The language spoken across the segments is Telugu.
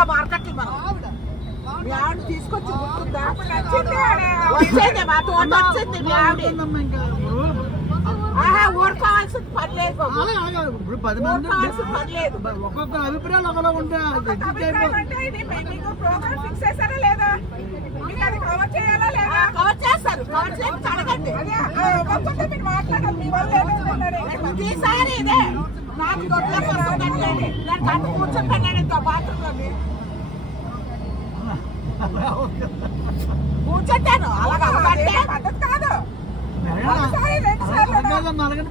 ఉందా మార్కెట్ మనం మీ ఆవిడ తీసుకొచ్చి గుర్తుందా వచ్చేది మా తోట వచ్చింది మీ ఆవిడ ఓడుకోవాల్సిన పని లేదు ఇప్పుడు 10 మంది పని లేదు ఒక్కొక్క అభిప్రాయాలు ఒకలా ఉంటాయి కవర్ చేస్తారు కవర్ చేసి అడగండి ఈసారి ఇదే నాకు దొడ్లో నేను కూర్చొని బాత్రూంలోని కూర్చొట్టాను అలాగే పద్ధతి కాదు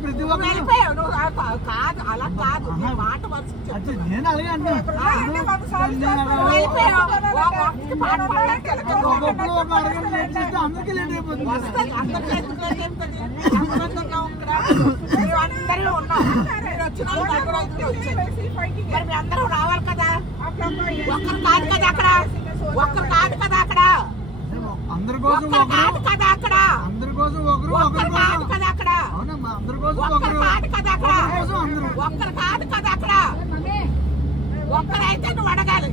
ప్రతి కాదు అలా కాదు మాట నేను అలాగే అందరికీ లేట్ అయిపోతుంది అందరూ ఉన్నాం మీ అందరూ రావాలి కదా ఒక్కరు కాదు కదా అక్కడ ఒక్కరు కాదు కదా అక్కడ అందరి కోసం కాదు కదా అక్కడ అందరి కోసం ఒకరు ఒక్కరు కాదు కదా అక్కడ అవునమ్మా అందరి కోసం ఒక్కరు కాదు కదా అక్కడ అందరూ ఒక్కరు కాదు కదా అక్కడ ఒక్కరైతే నువ్వు అడగాలి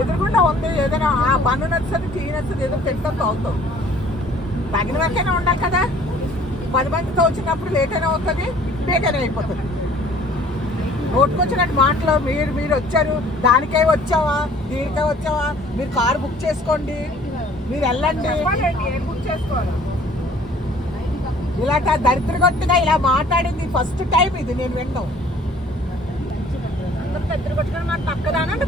ఎదురుకుండా ఉంది ఏదైనా ఆ పన్ను నచ్చుతుంది టీ నచ్చుతుంది ఏదో పెడతాం అవుతాం తగిన వరకైనా ఉండాలి కదా 10 మందితో వచ్చినప్పుడు లేట్ అయినా అవుతుంది బేగైనా అయిపోతుంది నోటుకొచ్చినట్టు మాటలు మీరు వచ్చారు దానికై వచ్చావా దీనికై వచ్చావా మీరు కారు బుక్ చేసుకోండి మీరు వెళ్ళండి బుక్ చేసుకోవాలి ఇలా దరిద్రగొట్టుగా ఇలా మాట్లాడింది ఫస్ట్ టైం ఇది నేను విన్నాం అందరూ దరిద్రగొట్టుగా మాట తప్పదానండి